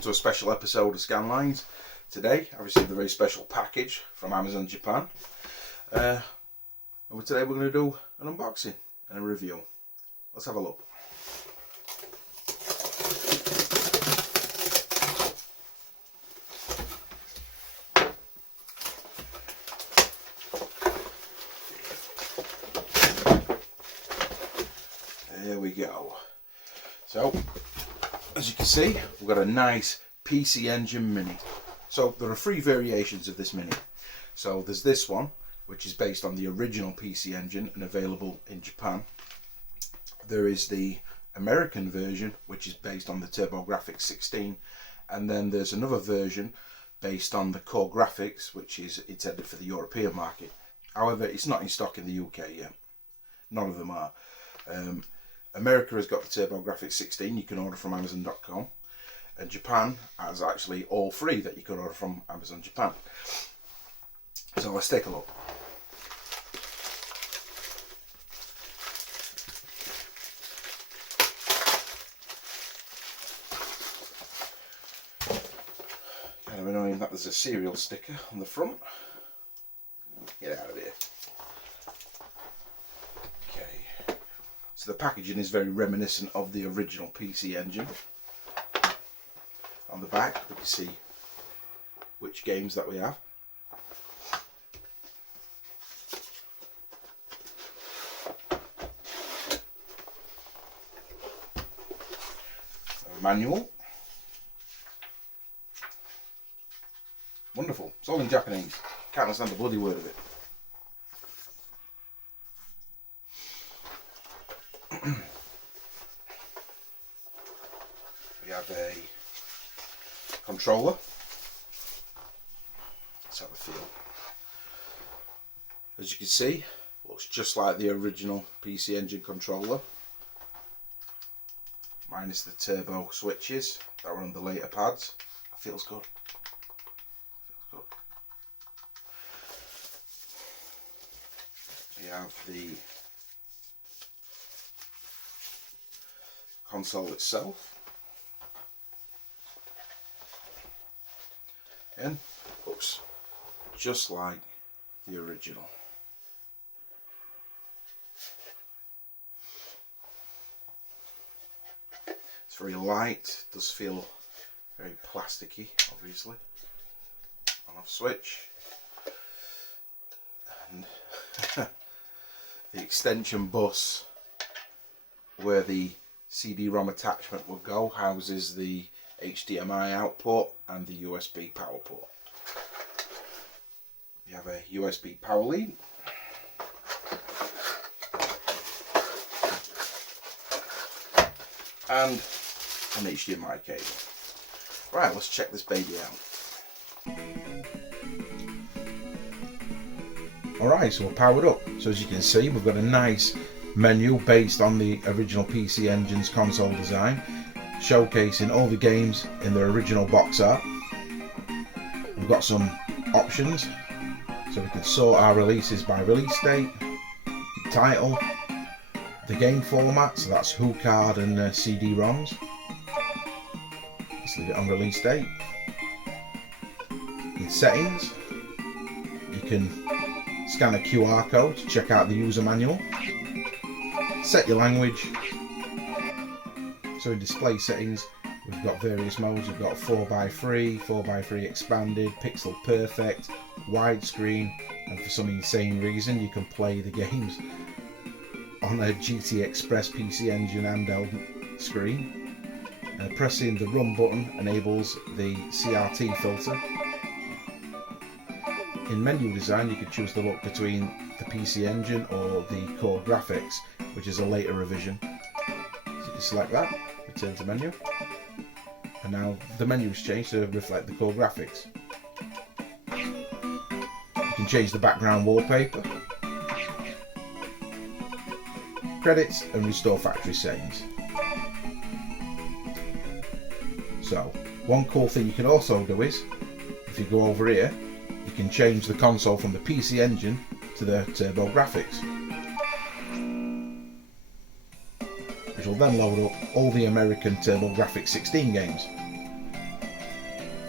welcome to a special episode of Scanlines. Today I received a very special package from Amazon Japan. And today we're going to do an unboxing and a review. Let's have a look. There we go. So, as you can see, we've got a nice PC Engine Mini. So there are three variations of this Mini. So there's this one, which is based on the original PC Engine and available in Japan. There is the American version, which is based on the TurboGrafx 16, and then there's another version based on the core graphics, which is intended for the European market. However, it's not in stock in the UK yet. None of them are. America has got the TurboGrafx 16, you can order from Amazon.com, and Japan has actually all three that you can order from Amazon Japan. So let's take a look. Kind of annoying that there's a serial sticker on the front. Get out of here. So the packaging is very reminiscent of the original PC Engine. On the back we can see which games that we have. A manual. Wonderful. It's all in Japanese. Can't understand the bloody word of it. We have a controller. Let's have a feel. As you can see, looks just like the original PC Engine controller, minus the turbo switches that were on the later pads. Feels good. Feels good. We have the console itself. And looks just like the original. It's very light, does feel very plasticky, obviously. On off switch. And the extension bus where the CD-ROM attachment will go houses the HDMI output and the USB power port. We have a USB power lead. And an HDMI cable. Right, let's check this baby out. Alright, so we're powered up. So as you can see, we've got a nice menu based on the original PC Engine's console design, showcasing all the games in their original box art. We've got some options, so we can sort our releases by release date, title, the game format, so that's HuCard and CD-ROMs. Let's leave it on release date. In settings, you can scan a QR code to check out the user manual. Set your language. So in display settings, we've got various modes. We've got 4x3, 4x3 expanded, pixel perfect, widescreen, and for some insane reason you can play the games on a GT Express PC Engine handheld screen. Pressing the run button enables the CRT filter. In menu design, you can choose to look between the PC Engine or the core graphics, which is a later revision. So you can select that, return to menu, and now the menu has changed to reflect the core graphics. You can change the background wallpaper, credits, and restore factory settings. So one cool thing you can also do is, if you go over here, you can change the console from the PC Engine to the TurboGrafx, which will then load up all the American TurboGrafx 16 games.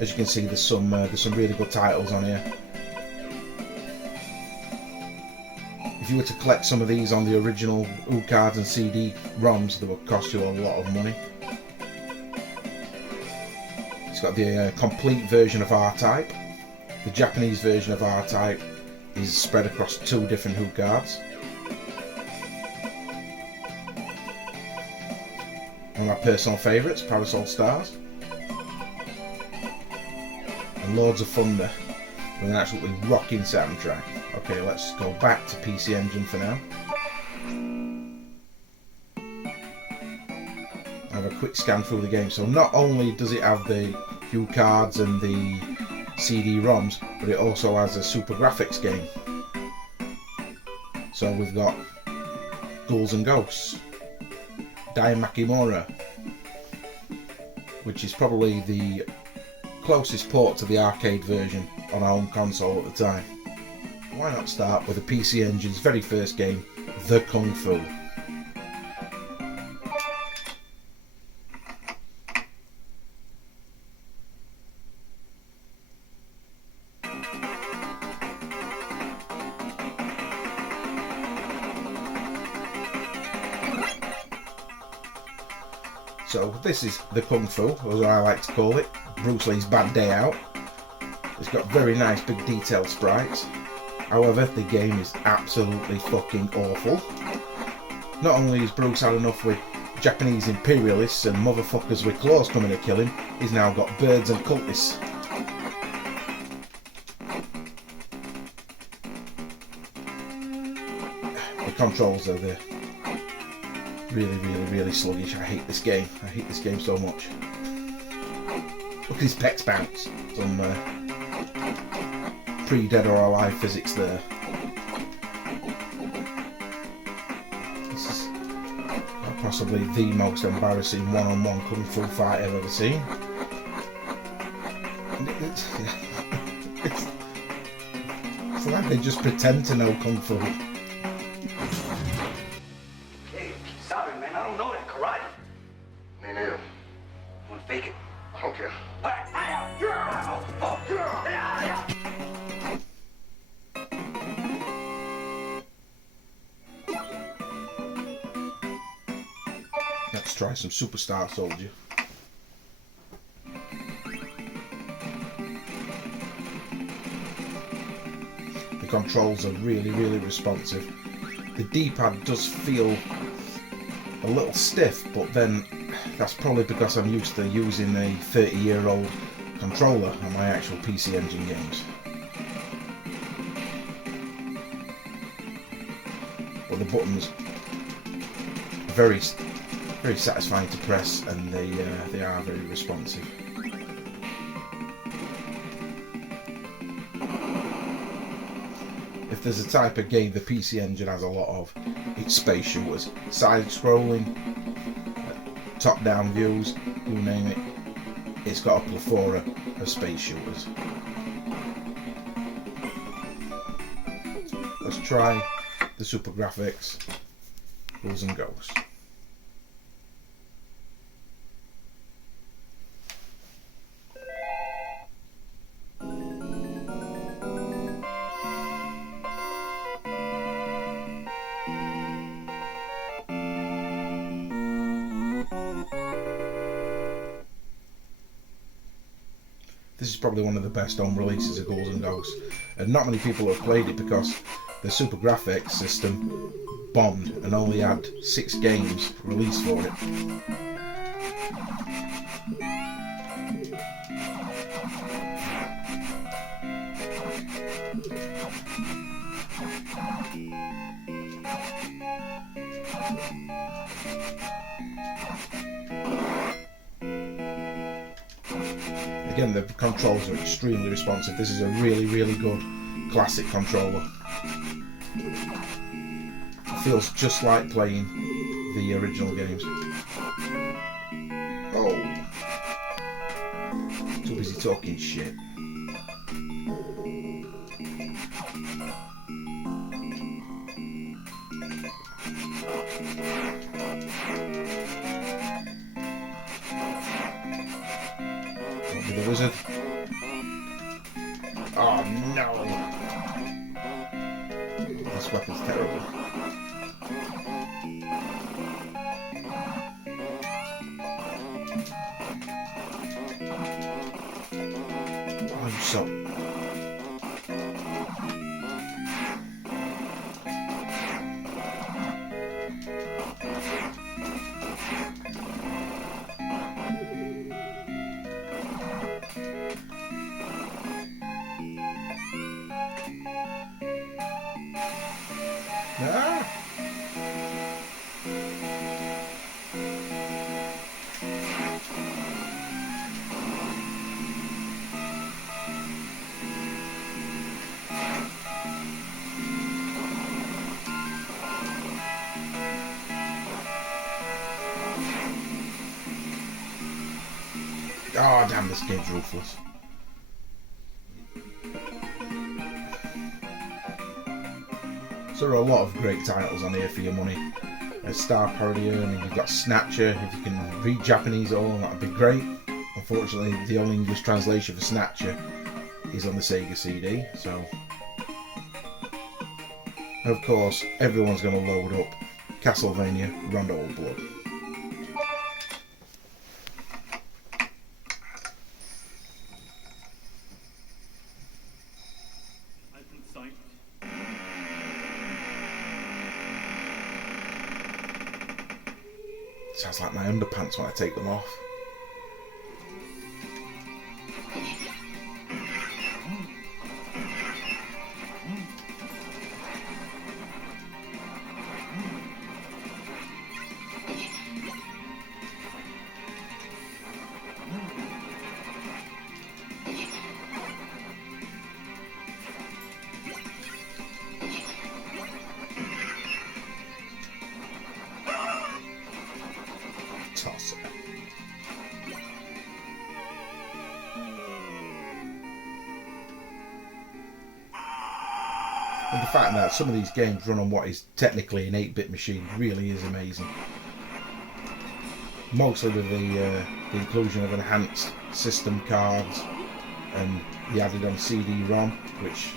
As you can see, there's some really good titles on here. If you were to collect some of these on the original cards and CD-ROMs, they would cost you a lot of money. It's got the complete version of R-Type. The Japanese version of R-Type is spread across 2 different cards. One of my personal favourites, Parasol Stars. And Lords of Thunder with an absolutely rocking soundtrack. Okay, let's go back to PC Engine for now. I have a quick scan through the game. So not only does it have the cue cards and the CD-ROMs, but it also has a Super Graphics game. So we've got Ghouls and Ghosts, Dai Makimura, which is probably the closest port to the arcade version on our home console at the time. Why not start with the PC Engine's very first game, The Kung Fu. So this is The Kung Fu, as I like to call it, Bruce Lee's Bad Day Out. It's got very nice big detailed sprites. However, the game is absolutely fucking awful. Not only has Bruce had enough with Japanese imperialists and motherfuckers with claws coming to kill him, he's now got birds and cultists. The controls are there. Really sluggish. I hate this game. I hate this game so much. Look at his pecs bounce. Some pre-Dead or Alive physics there. This is possibly the most embarrassing one-on-one kung fu fight I've ever seen. It's like they just pretend to know kung fu. Let's try some Superstar Soldier. The controls are really responsive. The D-pad does feel a little stiff, but then that's probably because I'm used to using a 30-year-old controller on my actual PC Engine games. But the buttons are very satisfying to press, and they are very responsive. If there's a type of game the PC Engine has a lot of, it's space shooters. Side-scrolling, top-down views, you name it. It's got a plethora of space shooters. Let's try the Super Graphics Ghouls and Ghosts. This is probably one of the best home releases of Ghouls and Ghosts, and not many people have played it because the Super Graphics system bombed and only had 6 games released for it. Again, the controls are extremely responsive. This is a really good classic controller. It feels just like playing the original games. Oh! Too busy talking shit. The wizard. So oh damn, this game's ruthless. So there are a lot of great titles on here for your money. Star Parodier, I mean, you've got Snatcher. If you can read Japanese at all, that'd be great. Unfortunately, the only English translation for Snatcher is on the Sega CD. So, and of course, everyone's going to load up Castlevania Rondo of Blood. Sounds like my underpants when I take them off. Toss it. And the fact that some of these games run on what is technically an 8-bit machine really is amazing. Mostly with the inclusion of enhanced system cards and the added on CD-ROM, which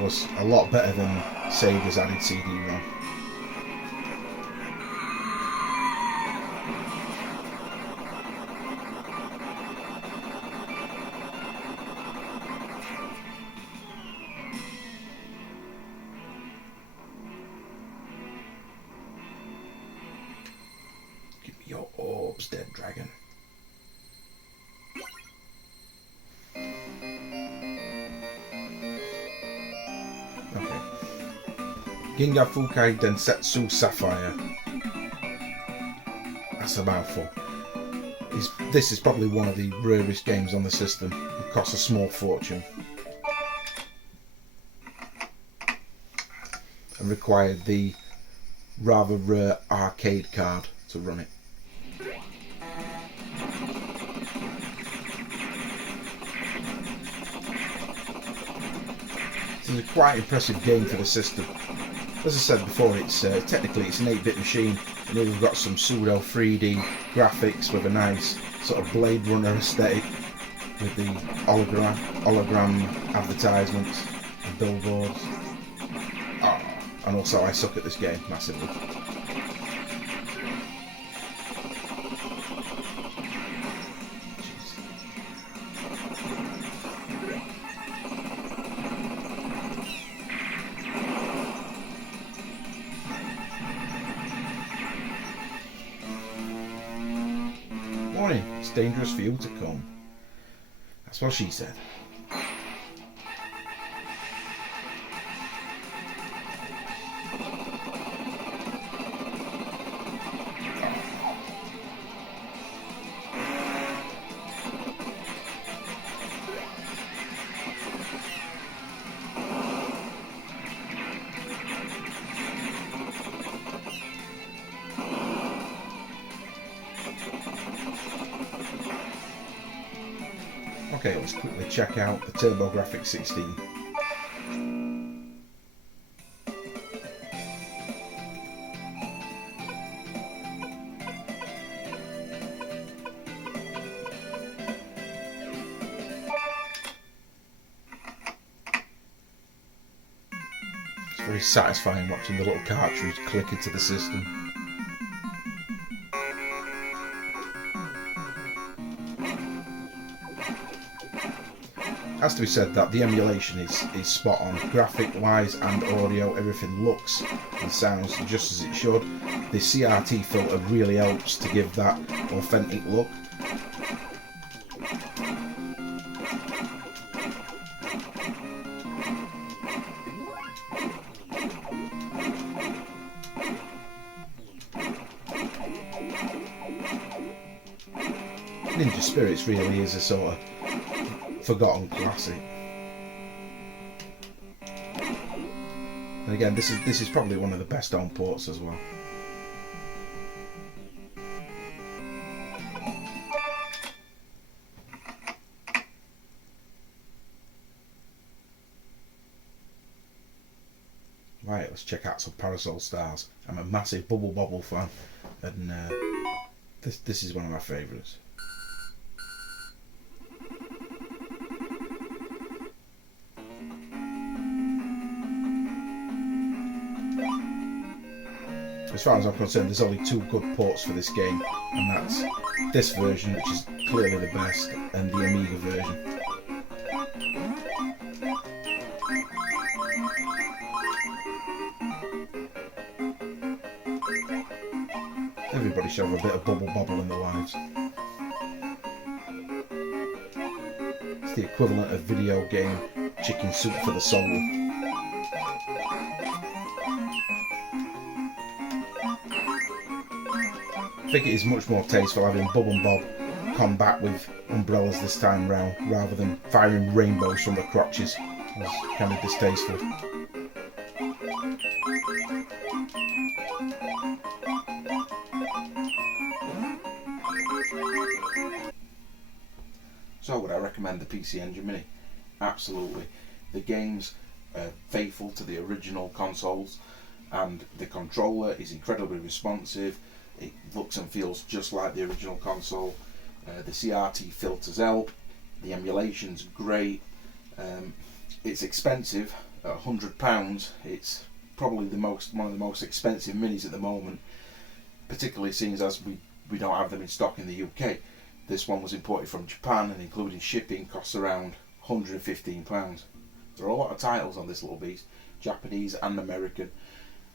was a lot better than Sega's added CD-ROM. Give me your orbs, dead dragon. Okay. Ginga Fukai Densetsu Sapphire. That's a mouthful. This is probably one of the rarest games on the system. It costs a small fortune. And required the rather rare arcade card to run it. It's a quite impressive game for the system. As I said before, it's technically it's an 8-bit machine, and here we've got some pseudo 3D graphics with a nice sort of Blade Runner aesthetic with the hologram advertisements and billboards. Oh, and also I suck at this game massively. Warning, it's dangerous for you to come. That's what she said. Okay, let's quickly check out the TurboGrafx 16. It's very satisfying watching the little cartridge click into the system. has to be said that the emulation is spot on. Graphic wise and audio, everything looks and sounds just as it should. The CRT filter really helps to give that authentic look. Ninja Spirits really is a sort of forgotten classic. And again, this is probably one of the best home ports as well. Right, let's check out some Parasol Stars. I'm a massive Bubble Bobble fan, and this is one of my favourites. As far as I'm concerned, there's only two good ports for this game, and that's this version, which is clearly the best, and the Amiga version. Everybody should have a bit of Bubble Bobble in their lives. It's the equivalent of video game chicken soup for the soul. I think it is much more tasteful having Bub and Bob combat with umbrellas this time round, rather than firing rainbows from the crotches. It's kind of distasteful. So would I recommend the PC Engine Mini? Absolutely. The game's faithful to the original consoles, and the controller is incredibly responsive. It looks and feels just like the original console. The CRT filters help. The emulation's great. It's expensive at £100. It's probably one of the most expensive minis at the moment, particularly seeing as we don't have them in stock in the UK. This one was imported from Japan, and including shipping costs around £115. There are a lot of titles on this little beast, Japanese and American,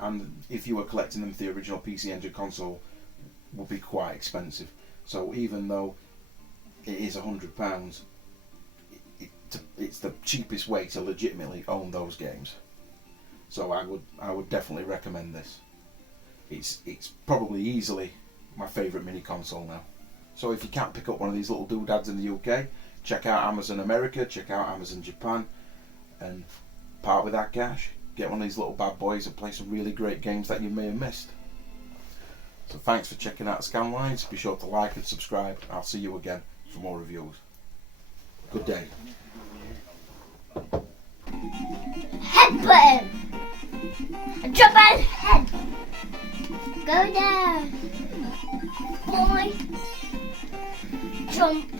and if you were collecting them for the original PC Engine console, would be quite expensive. So even though it is £100, it's the cheapest way to legitimately own those games. So I would definitely recommend this. It's probably easily my favourite mini console now. So if you can't pick up one of these little doodads in the UK, check out Amazon America, check out Amazon Japan, and part with that cash. Get one of these little bad boys and play some really great games that you may have missed. So thanks for checking out Scanlines. Be sure to like and subscribe. I'll see you again for more reviews. Good day. Head button. Jump on head. Go down. Boy. Jump.